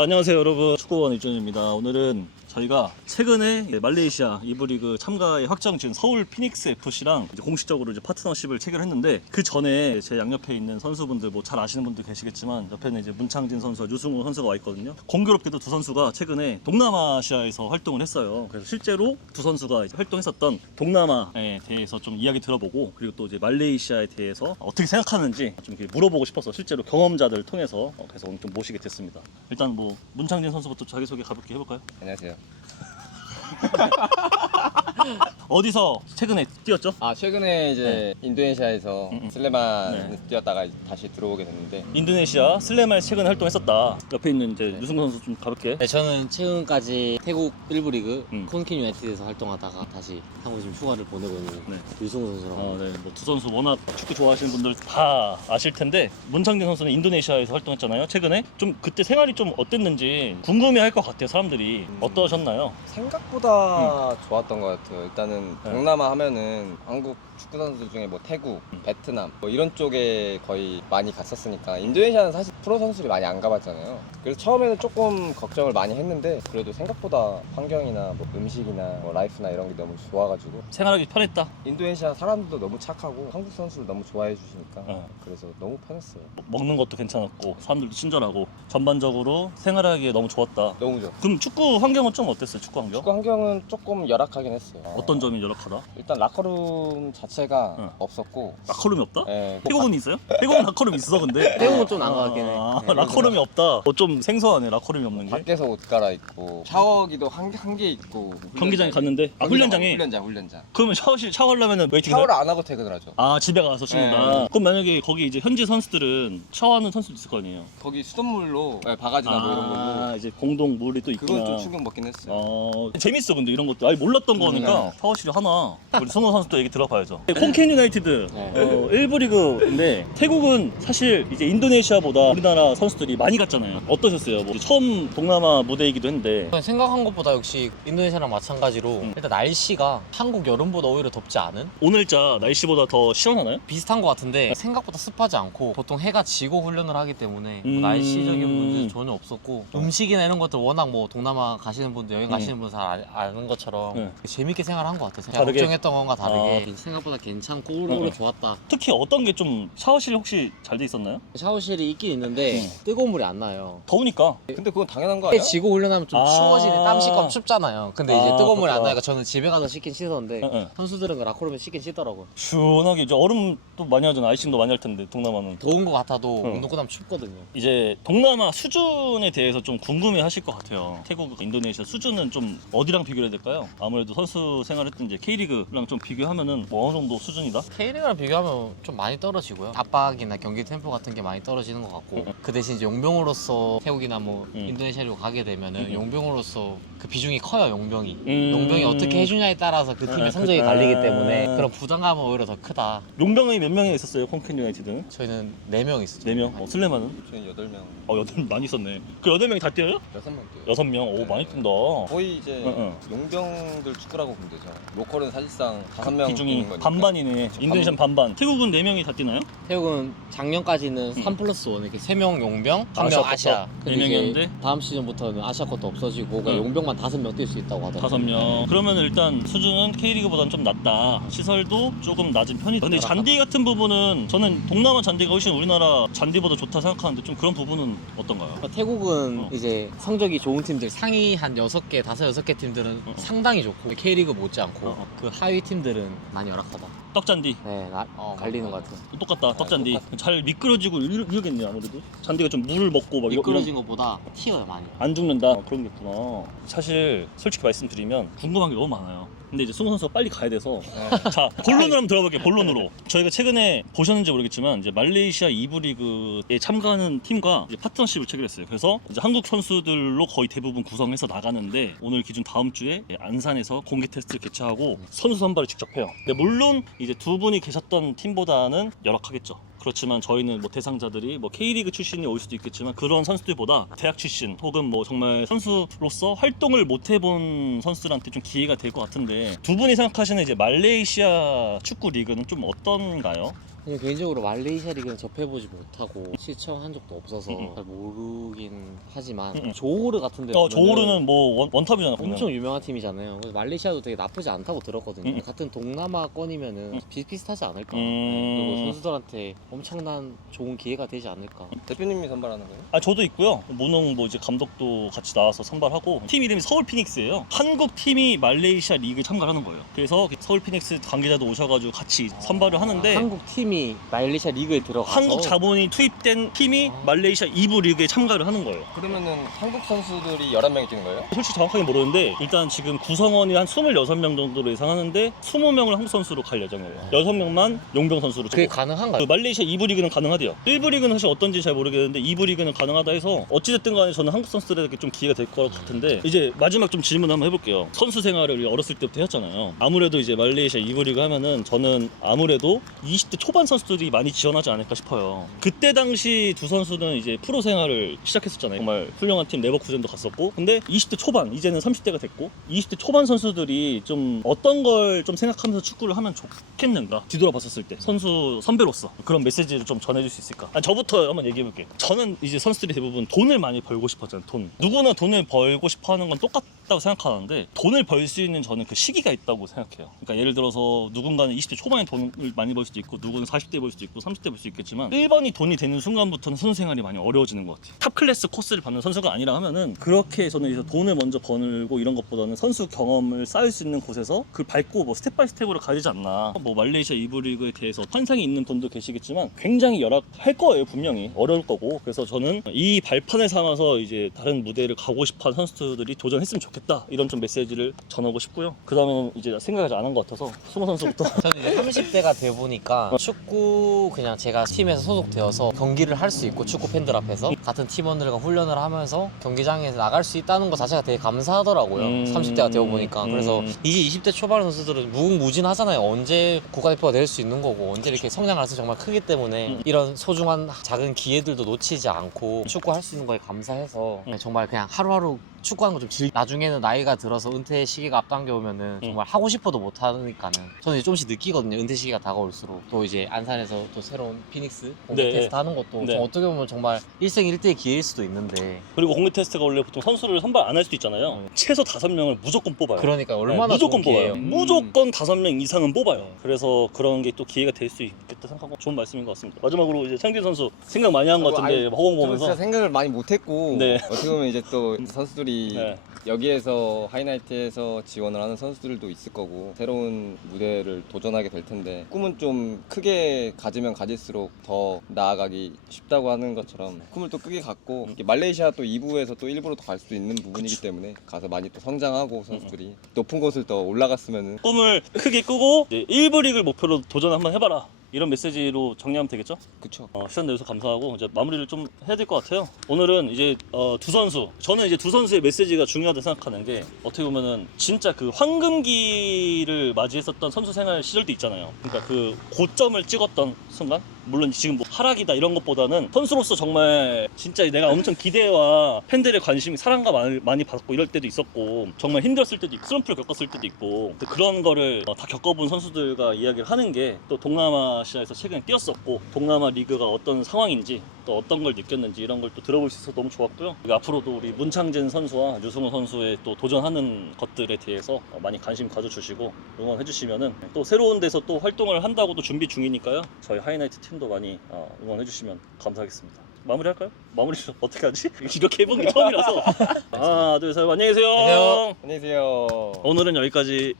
안녕하세요 여러분, 축구원 이준입니다. 오늘은 저희가 최근에 말레이시아 2부 리그 참가에 확정 지은 서울 피닉스 FC랑 이제 공식적으로 이제 파트너십을 체결했는데, 그 전에 제 양옆에 있는 선수분들 뭐 잘 아시는 분들 계시겠지만 옆에는 이제 문창진 선수와 유승우 선수가 와 있거든요. 공교롭게도 두 선수가 최근에 동남아시아에서 활동을 했어요. 그래서 실제로 두 선수가 이제 활동했었던 동남아에 대해서 좀 이야기 들어보고, 그리고 또 이제 말레이시아에 대해서 어떻게 생각하는지 좀 이렇게 물어보고 싶어서 실제로 경험자들을 통해서 그래서 오늘 좀 모시게 됐습니다. 일단 뭐 문창진 선수부터 자기소개 가볍게 해볼까요? 안녕하세요. 어디서 최근에 뛰었죠? 최근에 이제 인도네시아에서 슬레만 뛰었다가 다시 들어오게 됐는데, 인도네시아 슬레마에 최근에 활동했었다. 옆에 있는 이제 유승우 선수 좀 가볍게. 네, 저는 최근까지 태국 1부 리그 콘킨 유나이티드에서 활동하다가 다시 한국 지금 휴가를 보내고 있는 유승우 선수라고. 네. 뭐 두 선수 워낙 축구 좋아하시는 분들 다 아실 텐데, 문창진 선수는 인도네시아에서 활동했잖아요. 최근에 좀 그때 생활이 좀 어땠는지 궁금해할 것 같아요. 사람들이 어떠셨나요? 생각보다 좋았던 것 같아요. 일단은 동남아 하면은 한국 축구 선수들 중에 뭐 태국, 베트남 뭐 이런 쪽에 거의 많이 갔었으니까, 인도네시아는 사실 프로 선수들이 많이 안 가봤잖아요. 그래서 처음에는 조금 걱정을 많이 했는데, 그래도 생각보다 환경이나 뭐 음식이나 뭐 라이프나 이런 게 너무 좋아가지고 생활하기 편했다. 인도네시아 사람들도 너무 착하고 한국 선수를 너무 좋아해 주시니까 그래서 너무 편했어요. 먹는 것도 괜찮았고 사람들도 친절하고 전반적으로 생활하기에 너무 좋았다. 너무 좋아. 그럼 축구 환경은 좀 어땠어요? 축구 환경? 축구 환경은 조금 열악하긴 했어요. 어떤 점이 열악하다? 일단 라커룸 자체가 없었고. 라커룸이 없다? 네, 태국은 있어요? 태국은 라커룸 있어 근데. 태국은 좀 난감하긴 해. 네. 라커룸이 없다. 좀 생소하네, 라커룸이 없는 게. 밖에서 옷 갈아입고 샤워기도 한 개 있고. 경기장에 갔는데 훈련장에. 훈련장. 그러면 샤워하려면 웨이팅 샤워를 안 하고 퇴근을 하죠. 집에 가서 씻는다. 그럼 만약에 거기 이제 현지 선수들은 샤워하는 선수도 있을 거 아니에요? 거기 수돗물로 바가지나 뭐 이런 걸로. 이제 공동 물이 또 있구나. 그건 좀 충격 먹긴 했어요. 재밌어 근데 이런 것도. 몰랐던 거니까 샤워실이 하나. 우리 승호 선수 또 얘기 들어봐야죠. 콘켄 유나이티드 1부 리그인데, 태국은 사실 이제 인도네시아보다 우리나라 선수들이 많이 갔잖아요. 어떠셨어요? 뭐 처음 동남아 무대이기도 했는데. 생각한 것보다 역시 인도네시아랑 마찬가지로 일단 날씨가 한국 여름보다 오히려 덥지 않은? 오늘자 날씨보다 더 시원하나요? 비슷한 것 같은데 생각보다 습하지 않고, 보통 해가 지고 훈련을 하기 때문에 뭐 날씨적인 문제는 전혀 없었고, 음식이나 이런 것들 워낙 뭐 동남아 가시는 분들, 여행 가시는 분들 잘 아는 것처럼 재밌게 생활한 것 같아요. 제가 다르게? 걱정했던 것과 다르게 생각보다 괜찮고 오히려 좋았다. 특히 어떤 게 좀, 샤워실 혹시 잘 돼 있었나요? 샤워실이 있긴 있는데 뜨거운 물이 안 나요. 더우니까. 근데 그건 당연한 거 해 아니야? 지고 훈련하면 좀 추워지니 땀 씻고 춥잖아요. 근데 이제 뜨거운 물이 안 그렇구나. 나니까 저는 집에 가서 씻긴 씻었는데 선수들은 그 라커룸에 씻긴 씻더라고요. 시원하게. 이제 얼음도 많이 하잖아. 아이싱도 많이 할 텐데 동남아는. 더운 것 같아도 운동 끝나면 춥거든요. 이제 동남아 수준에 대해서 좀 궁금해 하실 것 같아요. 태국, 인도네시아 수준은 좀 어디랑 비교해야 될까요? 아무래도 선수 생활했던 이제 K리그랑 좀 비교하면은 뭐 어느 정도 수준이다? K리그랑 비교하면 좀 많이 떨어지고요. 압박이나 경기 템포 같은 게 많이 떨어지는 것 같고, 그 대신 이제 용병으로서 태국이나 뭐 인도네시아로 가게 되면은 용병으로서 그 비중이 커요. 용병이 용병이 어떻게 해주냐에 따라서 그 팀의 성적이 갈리기 때문에 그런 부담감은 오히려 더 크다. 용병이 몇 명이 있었어요? 콘켄 유나이티드는? 저희는 4명 있었죠. 4명? 슬레마는? 저희 8명, 8명 많이 있었네. 그 8명이 다 뛰어요? 6명 뛰어요. 6명? 오, 많이 뛴다. 거의 이제 용병들 축구라고 보면 되죠. 로컬은 사실상 5명 비중이 뛰는 거니까. 반반이네. 인도네시아는 반반. 태국은 4명이 다 뛰나요? 태국은 작년까지는 3+1 이렇게 3명 용병, 1명 아시아. 네 근데 이제 명이었는데? 다음 시즌부터는 아시아 것도 없어지고 그냥 용병만 5명 뛸 수 있다고 하더라고요. 5명. 그러면 일단 수준은 K리그보다는 좀 낮다. 시설도 조금 낮은 편이다. 근데 잔디 같은 부분은 저는 동남아 잔디가 훨씬 우리나라 잔디보다 좋다 생각하는데, 좀 그런 부분은 어떤가요? 태국은 이제 성적이 좋은 팀들, 상위 한 6개, 5-6개 팀들은 상당히 좋고, K리그 못지않고 그 하위 팀들은 많이 열악하다. 떡잔디. 네, 갈리는 것 같아요. 똑같다. 떡잔디. 잘 미끄러지고 이러겠네 아무래도. 잔디가 좀 물을 먹고 막 미끄러진 것보다 튀어요 많이. 안 죽는다. 그런 게 있구나. 사실 솔직히 말씀드리면 궁금한 게 너무 많아요. 근데 이제 승우 선수가 빨리 가야 돼서 자, 본론으로 한번 들어볼게요. 본론으로. 저희가 최근에 보셨는지 모르겠지만 이제 말레이시아 2부 리그에 참가하는 팀과 이제 파트너십을 체결했어요. 그래서 이제 한국 선수들로 거의 대부분 구성해서 나가는데, 오늘 기준 다음 주에 안산에서 공개 테스트를 개최하고 선수 선발을 직접 해요. 근데 물론 이제 두 분이 계셨던 팀보다는 열악하겠죠. 그렇지만 저희는 뭐 대상자들이 뭐 K리그 출신이 올 수도 있겠지만, 그런 선수들보다 대학 출신 혹은 뭐 정말 선수로서 활동을 못 해본 선수들한테 좀 기회가 될 것 같은데, 두 분이 생각하시는 이제 말레이시아 축구 리그는 좀 어떤가요? 그냥 개인적으로 말레이시아 리그는 접해보지 못하고 시청한 적도 없어서 음. 잘 모르긴 하지만 음. 조호르 같은 데 조호르는 뭐 원탑이잖아. 보면. 엄청 유명한 팀이잖아요. 그래서 말레이시아도 되게 나쁘지 않다고 들었거든요. 음. 같은 동남아권이면은 비슷비슷하지 않을까. 음. 그리고 선수들한테 엄청난 좋은 기회가 되지 않을까. 대표님이 선발하는 거예요? 아 저도 있고요. 모농 뭐 이제 감독도 같이 나와서 선발하고 팀 이름이 서울 피닉스예요. 한국 팀이 말레이시아 리그 참가하는 거예요. 그래서 서울 피닉스 관계자도 오셔가지고 같이 선발을 하는데 한국 팀이 말레이시아 리그에 들어가서 한국 자본이 투입된 팀이 말레이시아 2부 리그에 참가를 하는 거예요. 그러면은 한국 선수들이 11명이 뛰는 거예요? 솔직히 정확하게 모르는데 일단 지금 구성원이 한 26명 정도로 예상하는데 20명을 한국 선수로 갈 예정이에요. 6명만 용병 선수로. 그게 가능한가요? 그 말레이시아 2부 리그는 가능하대요. 1부 리그는 사실 어떤지 잘 모르겠는데 2부 리그는 가능하다 해서 어찌됐든 간에 저는 한국 선수들에게 좀 기회가 될 것 같은데 이제 마지막 좀 질문 한번 해볼게요. 선수 생활을 우리 어렸을 때부터 했잖아요. 아무래도 이제 말레이시아 2부 리그 하면은 저는 아무래도 20대 초반 선수들이 많이 지원하지 않을까 싶어요. 그때 당시 두 선수는 이제 프로 생활을 시작했었잖아요. 정말 훌륭한 팀 레버쿠젠도 갔었고 근데 20대 초반 이제는 30대가 됐고 20대 초반 선수들이 좀 어떤 걸 좀 생각하면서 축구를 하면 좋겠는가 뒤돌아봤었을 때 선수 선배로서 그런 메시지를 좀 전해줄 수 있을까? 저부터 한번 얘기해볼게요. 저는 이제 선수들이 대부분 돈을 많이 벌고 싶었잖아요. 돈. 누구나 돈을 벌고 싶어하는 건 똑같다고 생각하는데 돈을 벌 수 있는 저는 그 시기가 있다고 생각해요. 그러니까 예를 들어서 누군가는 20대 초반에 돈을 많이 벌 수도 있고 누구는 40대 벌 수도 있고 30대 벌 수 있겠지만 1번이 돈이 되는 순간부터는 선수 생활이 많이 어려워지는 것 같아요. 탑 클래스 코스를 밟는 선수가 아니라 하면은 그렇게 저는 이제 돈을 먼저 벌고 이런 것보다는 선수 경험을 쌓을 수 있는 곳에서 그걸 밟고 뭐 스텝 바이 스텝으로 가야 되지 않나. 뭐 말레이시아 2부 리그에 대해서 환상이 있는 분도 계시겠지만 굉장히 열악할 거예요. 분명히 어려울 거고. 그래서 저는 이 발판을 삼아서 이제 다른 무대를 가고 싶어하는 선수들이 도전했으면 좋겠다 이런 좀 메시지를 전하고 싶고요. 그 다음에는 이제 생각을 안 한 것 같아서 승호 선수부터. 저는 이제 30대가 돼 보니까 축구 그냥 제가 팀에서 소속되어서 경기를 할 수 있고 축구 팬들 앞에서 같은 팀원들과 훈련을 하면서 경기장에서 나갈 수 있다는 것 자체가 되게 감사하더라고요. 30대가 되어 보니까. 그래서 이제 20대 초반 선수들은 무궁무진하잖아요. 언제 국가대표가 될 수 있는 거고 언제 이렇게 성장할 수 정말 크기 때문에 이런 소중한 작은 기회들도 놓치지 않고 축구할 수 있는 거에 감사해서 정말 그냥 하루하루 축구하는 거 좀 나중에는 나이가 들어서 은퇴 시기가 앞당겨 오면은 정말 하고 싶어도 못 하니까는 저는 이제 조금씩 느끼거든요. 은퇴 시기가 다가올수록 또 이제 안산에서 또 새로운 피닉스 공개 네. 테스트 하는 것도 네. 좀 어떻게 보면 정말 일생일대의 기회일 수도 있는데 그리고 공개 테스트가 원래 보통 선수를 선발 안 할 수도 있잖아요. 최소 5명을 무조건 뽑아요. 그러니까 얼마나 무조건 좋은 뽑아요. 기회예요. 무조건 5명 이상은 뽑아요. 그래서 그런 게 또 기회가 될 수 있겠다 생각하고 좋은 말씀인 것 같습니다. 마지막으로 이제 창균 선수 생각 많이 한 것 같은데 허공 저는 보면서 진짜 생각을 많이 못했고 네. 어떻게 보면 이제 또 선수들이 네. 여기에서 하이나이트에서 지원을 하는 선수들도 있을 거고 새로운 무대를 도전하게 될 텐데 꿈은 좀 크게 가지면 가질수록 더 나아가기 쉽다고 하는 것처럼 꿈을 또 크게 갖고 이렇게 말레이시아 또 2부에서 또 1부로 더 갈 수도 있는 부분이기 때문에 가서 많이 또 성장하고 선수들이 높은 곳을 더 올라갔으면은 꿈을 크게 꾸고 이제 1부 리그를 목표로 도전 한번 해봐라. 이런 메시지로 정리하면 되겠죠? 그쵸. 시간 내줘서 감사하고 이제 마무리를 좀 해야 될 것 같아요. 오늘은 이제 두 선수 저는 이제 두 선수의 메시지가 중요하다 생각하는 게 어떻게 보면은 진짜 그 황금기를 맞이했었던 선수 생활 시절도 있잖아요. 그러니까 그 고점을 찍었던 순간 물론 지금 뭐 하락이다 이런 것보다는 선수로서 정말 진짜 내가 엄청 기대와 팬들의 관심이 사랑과 많이 받았고 이럴 때도 있었고 정말 힘들었을 때도 있고 슬럼프를 겪었을 때도 있고 근데 그런 거를 다 겪어본 선수들과 이야기를 하는 게 또 동남아시아에서 최근에 뛰었었고 동남아 리그가 어떤 상황인지 또 어떤 걸 느꼈는지 이런 걸 또 들어볼 수 있어서 너무 좋았고요. 그리고 앞으로도 우리 문창진 선수와 유승호 선수의 또 도전하는 것들에 대해서 많이 관심 가져주시고 응원해 주시면은 또 새로운 데서 또 활동을 한다고 도 준비 중이니까요. 저희 하이나이트 팀도 많이 응원해 주시면 감사하겠습니다. 마무리할까요? 마무리 어떻게 하지? 이렇게 해본 게 처음이라서 하나 둘 셋 안녕히 계세요. 안녕히 계세요. 오늘은 여기까지.